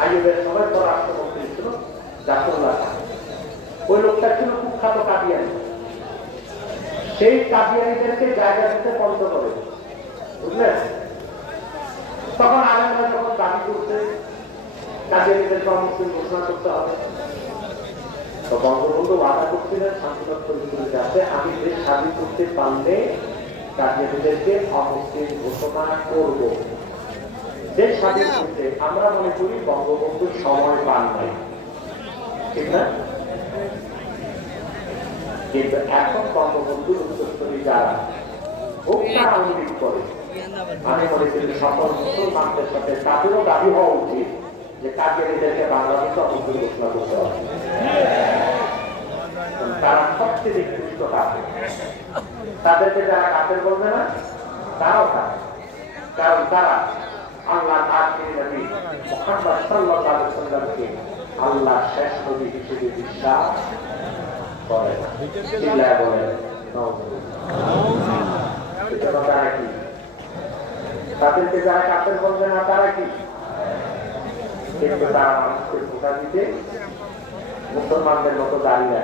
আইয়ুবের সময় পর রাষ্ট্রমন্ত্রী ছিল জাফরুল্লাহ খান। ওই লোকটা ছিল কুখ্যাত কাদিয়ানি। সেই কাদিয়ানিদেরকে জায়গা দিতে বন্ধ করে, বুঝলেন? তখন আলেমরা যখন দাবি করতে কাদিয়ানিদেরকে অমুসলিম ঘোষণা করতে হবে, তো বঙ্গবন্ধু ওয়াদা করছিলেন শান্তিরক্ষা আছে, আমি দেশ স্বাধীন করতে পারলে কাদিয়ানিদেরকে অমুসলিম ঘোষণা করব। দেশ স্বাধীন করতে আমরা মনে করি বঙ্গবন্ধু সময় পান নাই, ঠিক না? কিন্তু এখন বঙ্গবন্ধুর উত্তরসূরি যারা আন্দোলন করে, আমি মনে করি সকল মুসলমানদের সাথে তাদেরও দাবি হওয়া উচিত যে কাদিয়ানিদেরকে বাংলাদেশে অমুসলিম ঘোষণা করতে হবে। তারা সবচেয়ে নিকৃষ্ট কাফের, তাদেরকে যারা কাফের বলবে না তারাও কাফের, কারণ তারা আল্লাহ আখিরি নবী মুহাম্মদ সাল্লাল্লাহু আলাইহি ওয়াসাল্লামকে আল্লাহ শেষ নবী হিসেবে বিশ্বাস করে না। চিল্লায় বলেন তারা কি? তাদেরকে যারা কাফের বলবে না তারা কি? কিন্তু তারা মানুষকে ধোঁকা দিতে মুসলমানদের মতো দাঁড়িয়ে